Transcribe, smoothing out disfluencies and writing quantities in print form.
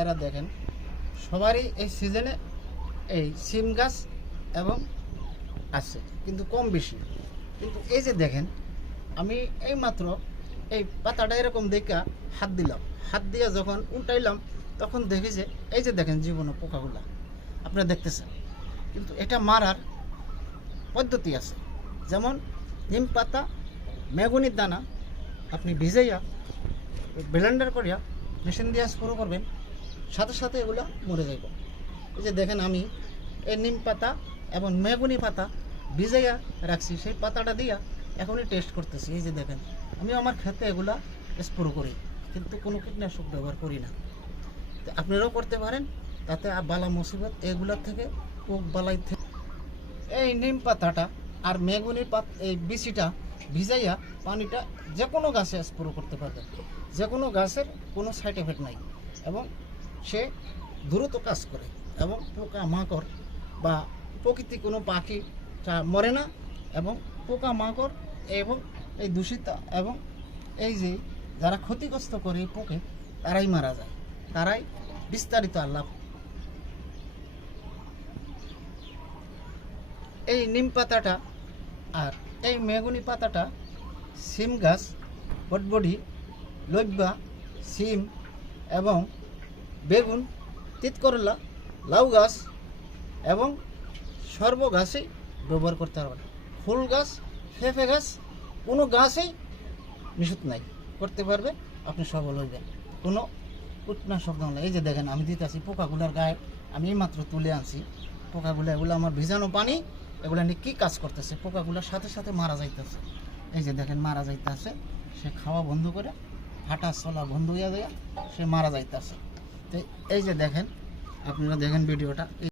এরা দেখেন সবারই এই সিজনে এই সিম গাছ এবং আছে, কিন্তু কম বেশি। কিন্তু এই যে দেখেন আমি এইমাত্র এই পাতাটা এরকম দেখা হাত দিলাম, হাত দিয়ে যখন উল্টাইলাম তখন দেখি যে এই যে দেখেন জীবনে পোকাগুলা আপনারা দেখতেছেন। কিন্তু এটা মারার পদ্ধতি আছে, যেমন নিম পাতা, মেগুনির দানা আপনি ভিজাইয়া ব্লেন্ডার করিয়া মেশিন দিয়ে স্প্রে করবেন, সাথে সাথে এগুলো মরে যাইব। এই যে দেখেন আমি এই নিম পাতা এবং মেগুনি পাতা ভিজাইয়া রাখছি, সেই পাতাটা দিয়া এখনই টেস্ট করতেছি। এই যে দেখেন আমি আমার ক্ষেতে এগুলা স্প্রে করি, কিন্তু কোনো কীটনাশক ব্যবহার করি না। তো আপনারাও করতে পারেন, তাতে বালা মুসিবত এগুলোর থেকে, পোক বালাই থেকে। এই নিম পাতাটা আর মেগুনির এই বিচিটা ভিজাইয়া পানিটা যে কোনো গাছে স্প্রে করতে পারবেন, যে কোনো গাছের কোনো সাইড এফেক্ট নাই, এবং সে দ্রুত কাজ করে, এবং পোকা মাকড় বা প্রকৃতি কোনো পাখি মরে না, এবং পোকা মাকড় এবং এই দূষিত এবং এই যে যারা ক্ষতিগ্রস্ত করে এই পোকে, তারাই মারা যায়, তারাই বিস্তারিত লাভ। এই নিম পাতাটা আর এই মেগুনি পাতাটা সিম গাছ, বটবডি, লইব্বা, সিম এবং বেগুন, তিতকরলা, লাউ গাছ এবং সর্ব গাছেই ব্যবহার করতে পারবেন। ফুল গাছ, পেঁপে গাছ, কোনো গাছেই নিষেধ নাই, করতে পারবে, আপনি সবল হইবেন, কোনো কীটনাশক দাম নাই। এই যে দেখেন আমি দিতেছি পোকাগুলার গায়ে, আমি এইমাত্র তুলে আনছি পোকাগুলো, এগুলো আমার ভিজানো পানি, এগুলো নিয়ে কী কাজ করতেছে, পোকাগুলোর সাথে সাথে মারা যাইতেছে। এই যে দেখেন মারা যাইতেছে, সে খাওয়া বন্ধ করে, হাঁটা চলা বন্ধ হইয়া দেয়া, সে মারা যাইতেছে। তো এই যে দেখেন, আপনারা দেখেন ভিডিওটা।